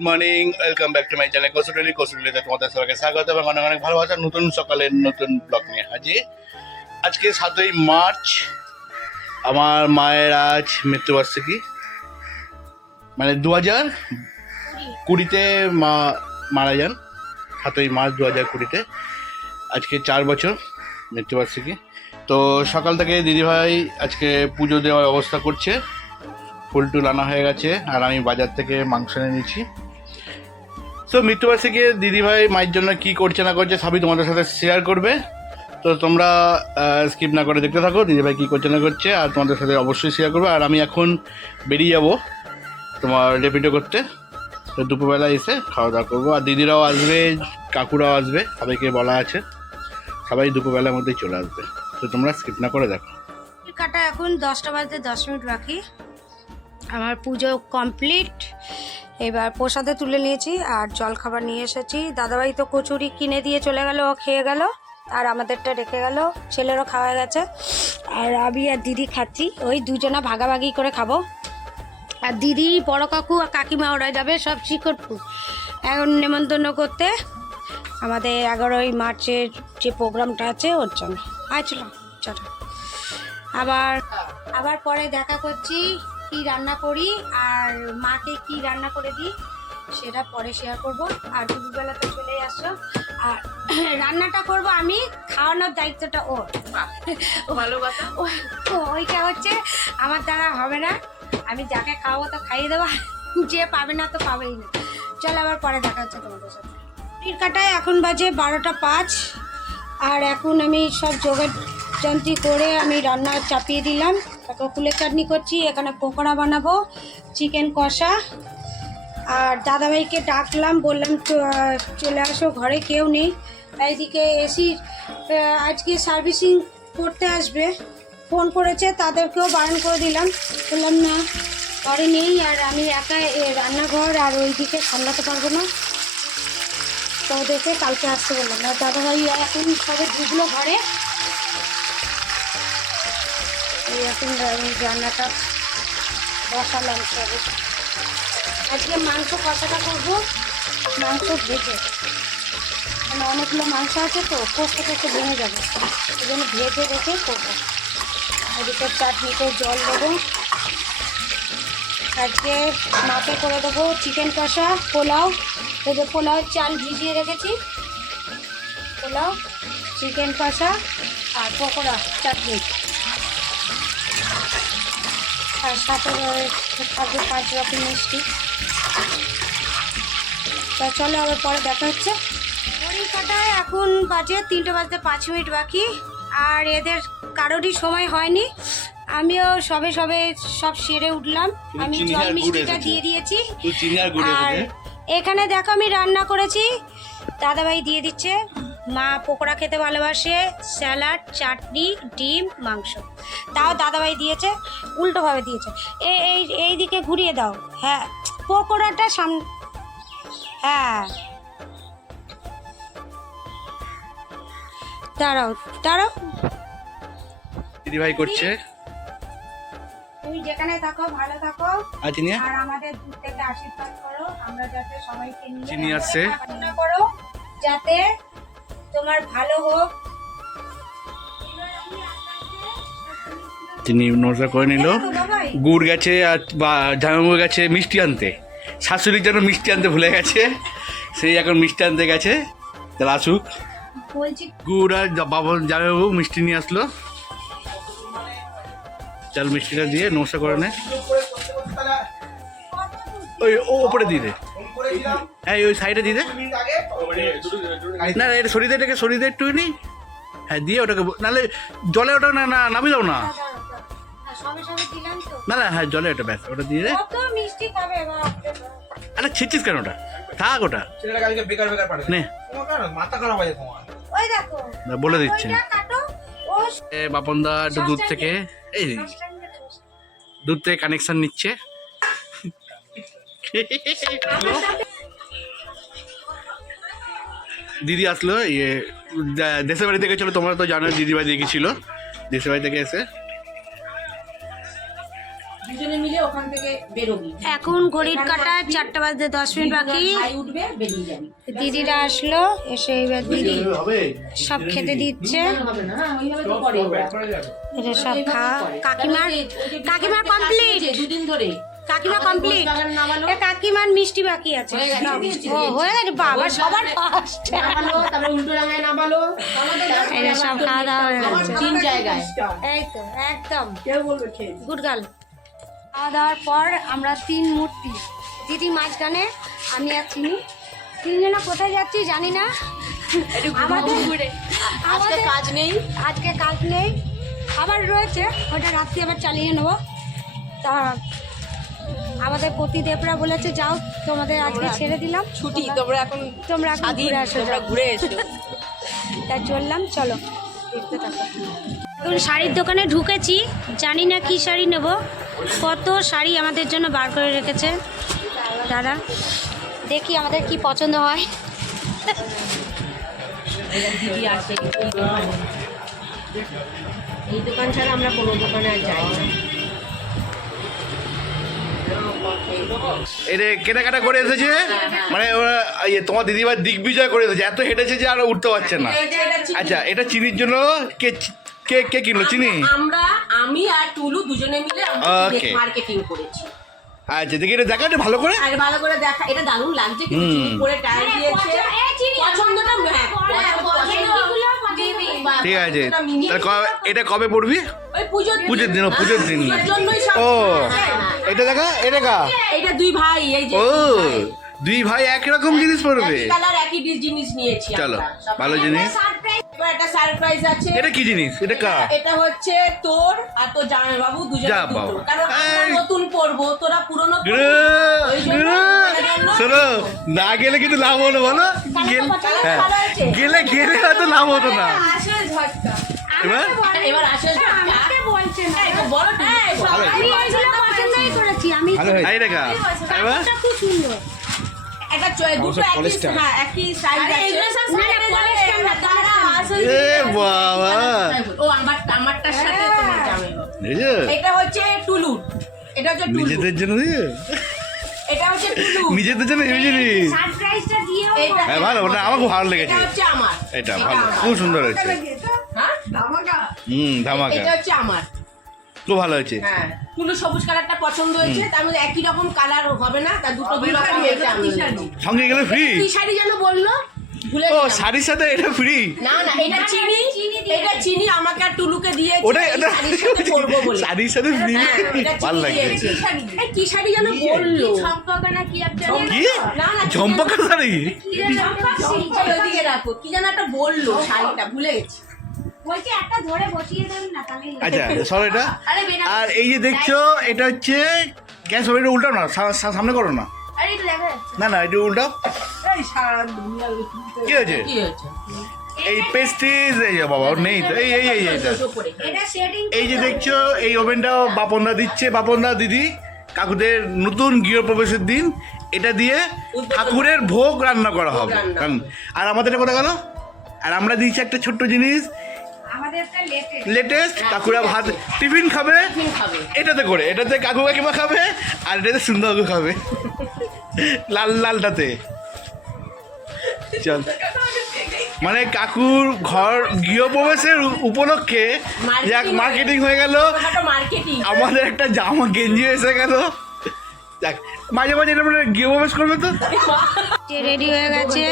Good morning welcome back to my channel কসুটলি কসুটলিতে তোমাদের সবাইকে স্বাগত এবং অনেক অনেক ভালোবাসা। নতুন সকালের নতুন ব্লগ নিয়ে হাজির। আজকে সাতই মার্চ, আমার মায়ের আজ মৃত্যুবার্ষিকী। মানে দু হাজার কুড়িতে মা মারা যান। সাতই মার্চ দু হাজার কুড়িতে। আজকে চার বছর মৃত্যুবার্ষিকী। তো সকাল থেকে দিদিভাই আজকে পুজো দেওয়ার ব্যবস্থা করছে। ফুল টুল আনা হয়ে গেছে। আর আমি বাজার থেকে মাংস এনে নিয়েছি তো মৃত্যুবার্ষিকী দিদিভাই মায়ের জন্য কি করছে না করছে সবই তোমাদের সাথে শেয়ার করবে। তো তোমরা স্কিপ না করে দেখতে থাকো, দিদিভাই কী করছে না করছে, আর তোমাদের সাথে অবশ্যই শেয়ার করবে। আর আমি এখন বেরিয়ে যাব তোমার রেপিডো করতে। তো দুপুরবেলা এসে খাওয়া দাওয়া করব। আর দিদিরাও আসবে, কাকুরাও আসবে, সবাইকে বলা আছে। সবাই দুপুরবেলার মধ্যেই চলে আসবে। তো তোমরা স্কিপ না করে দেখো। কাটা এখন দশটা বাজতে দশ মিনিট বাকি। আমার পুজো কমপ্লিট এবার প্রসাদে তুলে নিয়েছি, আর জল খাবার নিয়ে এসেছি। দাদাভাই তো কচুরি কিনে দিয়ে চলে গেল, ও খেয়ে গেল, আর আমাদেরটা রেখে গেল, ছেলেরও খাওয়া গেছে। আর আমি আর দিদি খাচ্ছি, ওই দুজনা ভাগাভাগি করে খাব। আর দিদি, বড় কাকু আর কাকিমা ওরা যাবে সব শিকরপুর এখন নেমন্তন্ন করতে আমাদের এগারোই মার্চের যে প্রোগ্রামটা আছে, ওর জন্য। আয় চলো চলো। আবার আবার পরে দেখা করছি। কি রান্না করি আর মাকে কি রান্না করে দিই সেটা পরে শেয়ার করব। আর দুপুরবেলা তো চলেই আসো। আর রান্নাটা করব আমি খাওয়ানোর দায়িত্বটা ওর। ভালো কথা। ওইটা হচ্ছে আমার দ্বারা হবে না। আমি যাকে খাওয়াবো তো খাইয়ে দেবো যে পাবে না তো পাবেই না। চল আবার পরে দেখা হচ্ছে তোমাদের সাথে। টির কাটায় এখন বাজে বারোটা পাঁচ আর এখন আমি সব জোগাড় যন্ত্রী করে আমি রান্না চাপিয়ে দিলাম। তারপর কুলের চাটনি করছি, এখানে পকোড়া বানাবো চিকেন কষা। আর দাদাভাইকে ডাকলাম, বললাম চলে আসো, ঘরে কেউ নেই। এইদিকে এসি আজকে সার্ভিসিং করতে আসবে। ফোন করেছে, তাদেরকেও বারণ করে দিলাম। বললাম, না, ঘরে নেই, আর আমি একা রান্নাঘর, আর ওইদিকে সামলাতে পারব না। তো ওদেরকে কালকে আসতে বললাম। আর দাদাভাই এখন সবে ঢুকলো ঘরে। এই এখন আমি রান্নাটা বসালাম সবে। আজকে মাংস কষাটা করব? মাংস ভেজে। মানে অনেকগুলো মাংস আছে তো, কষতে কষতে ভেঙে যাবে। এই জন্য ভেজে রেখে করব। এদিকে চাটনিতে জল দেবো। আজকে মাকে করে দেবো চিকেন কষা, পোলাও। এই যে পোলাও চাল ভিজিয়ে রেখেছি। পোলাও, চিকেন কষা আর পকোড়া চাটনি। আর সাথে থাকবে পাঁচ রকম মিষ্টি। তা চলো আবার পরে দেখা হচ্ছে। ঘড়ির কাটায় এখন বাজে তিনটে বাজতে পাঁচ মিনিট বাকি আর এদের কারোরই সময় হয়নি। আমিও সবে সবে সব সেরে উঠলাম। আমি জল মিষ্টিটা দিয়ে দিয়েছি। আর এখানে দেখো আমি রান্না করেছি। দাদাভাই দিয়ে দিচ্ছে। মা পকোড়া খেতে ভালোবাসে স্যালাড চাটনি ডিম মাংস। তাও দাদাভাই দিয়েছে উল্টোভাবে দিয়েছে। এই এই এই দিকে ঘুরিয়ে দাও। হ্যাঁ পকোড়াটা সাম হ্যাঁ। দাঁড়াও দাঁড়াও। দিদিভাই করছে। তুমি যেখানে থাকো ভালো থাকো। আর আমাদের দূর থেকে আশীর্বাদ করো। আমরা যাতে সবাইকে নিয়ে। করো যাতে তোমার ভালো হোক। চিনি নজর করে নিল। গুড় গেছে আর বা জামাইবাবু গেছে মিষ্টি আনতে। শাশুড়ির জন্য মিষ্টি আনতে ভুলে গেছে। সেই এখন মিষ্টি আনতে গেছে। তাহলে আসুক। গুড় আর বাবা জামাইবাবু মিষ্টি নিয়ে আসলো। চাল মিষ্টিটা দিয়ে নমস্কার করে নে। ওই ও ওপরে দিয়ে দে। হ্যাঁ ওই সাইডে দিয়ে দে। না না, এটা সরিয়ে এটাকে সরিয়ে দে একটু নি হ্যাঁ দিয়ে ওটাকে নাহলে জলে ওটা না না নামি দাও না। না না হ্যাঁ জলে ওটা ব্যাস ওটা দিয়ে দে। কত মিষ্টি খাবে আরে ছিটছিস কেন ওটা? থাক ওটা। নে। তোমার কেন? মাথা খারাপ হয়ে তোমার। ওই দেখো না, বলে দিচ্ছে। বাপনদা একটু দূর থেকে। এই দূর থেকে কানেকশন নিচ্ছে। দিদি আসলো ইয়ে দেশের বাড়ি থেকে ছিল তোমরা তো জানো দিদি বাড়ি গেছিল দেশের বাড়ি থেকে এসে। দুজনে মিলে ওখান থেকে বেরোবি। এখন ঘড়ির কাটা চারটা বাজতে দশ মিনিট বাকি। দিদিরা আসলো এসে এবার দিদি সব খেতে দিচ্ছে। হবে না ওইভাবে তো করে ওরা। এটা সব খাওয়া। কাকিমার কাকিমার কমপ্লিট দুদিন ধরে। কাকিমা কমপ্লিট নামালো। কাকিমার মিষ্টি বাকি আছে। হয়ে গেছে, বাবা সবার ফার্স্ট উল্টো ডাঙায় নামালো। এটা সব খাওয়া দাওয়া হয়ে গেছে। তিন জায়গায়। এই তো একদম। গুড গার্ল খাওয়া দাওয়ার পর আমরা তিন মূর্তি। দিদি মাঝখানে আমি আর চিনি তিনজনা কোথায় যাচ্ছি জানি না। আমাদের আজকে কাজ নেই। আজকে কাজ নেই। আবার রয়েছে। ওটা রাত্রি আবার চালিয়ে নেব। তা আমাদের পতিদেবরা বলেছে যাও তোমাদের আজকে ছেড়ে দিলাম। ছুটি তোমরা এখন তোমরা এখন ঘুরে আসো তোমরা ঘুরে এসো। তাই চললাম চলো দেখতে থাকো। এখন শাড়ির দোকানে ঢুকেছি জানি না কি শাড়ি নেব। কত শাড়ি আমাদের জন্য বার করে রেখেছে। দাদা দেখি আমাদের কি পছন্দ হয়। এই দোকান ছাড়া আমরা কোনো দোকানে আর যাই না। এটা কেনাকাটা করে এসেছে মানে ওরা তোমার দিদিভাই দিগ্বিজয় করে এসেছে এত হেঁটেছে যে আর উঠতে পারছে না। আচ্ছা এটা চিনির জন্য কে কে কে কিনলো? চিনি? আমরা আমি আর টুলু দুজনে মিলে মার্কেটিং করেছি। আচ্ছা দেখি এটা দেখা একটু ভালো করে। আর ভালো করে দেখা এটা দারুণ লাগছে কিন্তু হুম। টায়ার দিয়েছে। পছন্দটা হ্যাঁ, ঠিক আছে। তাহলে কবে- এটা কবে পড়বি? পুজোর পুজোর দিন, ও, পুজোর দিন। ও। এটা দেখা এটা দেখা এইটা দুই ভাই এই যে ও দুই ভাই। একরকম জিনিস পড়বে কালার একই জিনিস নিয়েছি চলো ভালো জিনিস। এবার একটা সারপ্রাইজ আছে। এটা কি জিনিস? এটা কা এটা হচ্ছে তোর আর তোর জামাই বাবু। দুজনে কারণ আমরা নতুন পরবো তোরা পুরনো শোনো না গেলে কিন্তু লাভ হলো বলো। গেলে হ্যাঁ। গেলে গেলে হয়তো লাভ হতো না। এবার? এবার আসল বলছে না। এই তো বড় এই, ভালো সবাই আমি ওইগুলো পছন্দই আমি এই দেখা খুব সুন্দর। একটা চয় দুটো একই হ্যাঁ একই সাইজ আছে না, না, পলিস্টার না, এ বাবা। ও আমার আমারটার সাথে তোমার জামাই এটা হচ্ছে টুলু এটা হচ্ছে টুলু নিজেদের জন্য এটা হচ্ছে টুলু নিজেদের জন্য হেভি জিনিস। সারপ্রাইজটা দিয়েও হ্যাঁ ভালো ওটা আমার খুব ভালো লেগেছে। এটা হচ্ছে আমার। এটা ভালো খুব সুন্দর হয়েছে। হ্যাঁ? হুম ধামাকা। এটা হচ্ছে আমার। খুব ভালো হয়েছে। হ্যাঁ টুলু সবুজ কালারটা পছন্দ হয়েছে তার মধ্যে একই রকম কালার হবে না তার দুটো দুই রকম সঙ্গে গেলে ফ্রি কি শাড়ি যেন বলল? ও শাড়ির সাথে এটা ফ্রি না না এটা চিনি এটা চিনি আমাকে আর টুলুকে দিয়েছে ওটা এটা শাড়ির সাথে পরবো বলে। শাড়ির সাথে ফ্রি হ্যাঁ, ভালো এই কি শাড়ি যেন বলল? কি না না ঝম্পকা শাড়ি? চলো, ওইদিকে রাখো কি যেন একটা বলল শাড়িটা ভুলে গেছি। আচ্ছা সরো এটা। আর এই যে দেখছ এটা হচ্ছে গ্যাস ওভেনটা উল্টাও না সামনে করো না। না না এটা উল্টাও। কি হয়েছে? এই পেস্টিজ এই যে বাবা নেই তো। এই এই এই এইটা সেটিং এই যে দেখছ এই ওভেনটা বাপনদা দিচ্ছে বাপনদা দিদি কাকুদের নতুন গৃহপ্রবেশের দিন। এটা দিয়ে ঠাকুরের ভোগ রান্না করা হবে। আর আমাদের এটা কোথায় গেল? আর আমরা দিচ্ছি একটা ছোট্ট জিনিস লেটেস্ট কাকুরা ভাত টিফিন খাবে? এটাতে করে এটাতে কাকু কাকিমা খাবে আর এটাতে সুন্দর কাকু খাবে। লাল লালটাতে। চল। মানে কাকুর ঘর গৃহপ্রবেশের উপলক্ষে যাক মার্কেটিং হয়ে গেল। আমাদের একটা জামা গেঞ্জি এসে গেল। যাক মাঝে মাঝে এটা মানে গৃহপ্রবেশ করবে তো? রেডি হয়ে গেছে।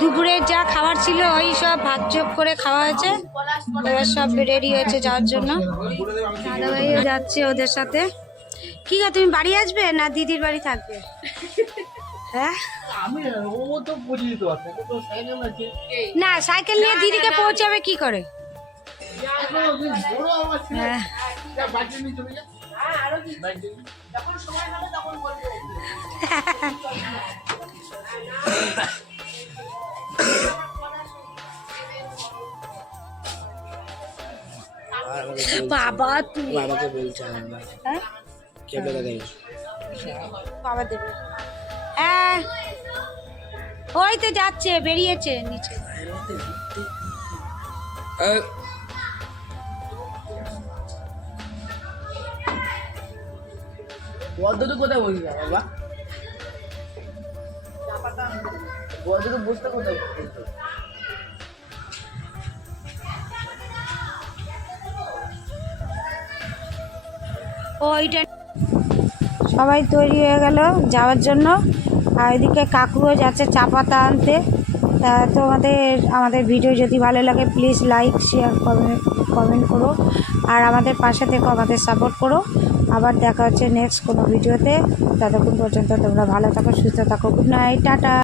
দুপুরের যা খাবার ছিল ওই সব ভাত যোগ করে খাওয়া হয়েছে। এবার সব রেডি হয়েছে যাওয়ার জন্য। দাদাভাইও যাচ্ছে ওদের সাথে। কি গো তুমি বাড়ি আসবে না দিদির বাড়ি থাকবে? হ্যাঁ? না সাইকেল নিয়ে দিদিকে পৌঁছাবে কি করে? হ্যাঁ। বাবা তুমি বাবাকে বলছে আমার। হ্যাঁ? কেবল দেখাই। বাবা দেবে। হ্যাঁ। ওই তো যাচ্ছে বেরিয়েছে নিচে। কোথায় বাবা ওইটা সবাই তৈরি হয়ে গেল যাওয়ার জন্য। আর এদিকে কাকুও যাচ্ছে চা পাতা আনতে। তা তোমাদের আমাদের ভিডিও যদি ভালো লাগে please like share comment comment করো। আর আমাদের পাশে থেকে, আমাদের সাপোর্ট করো। আবার দেখা হচ্ছে নেক্সট কোনো ভিডিওতে ততক্ষণ পর্যন্ত তোমরা ভালো থাকো, সুস্থ থাকো। Good night tata.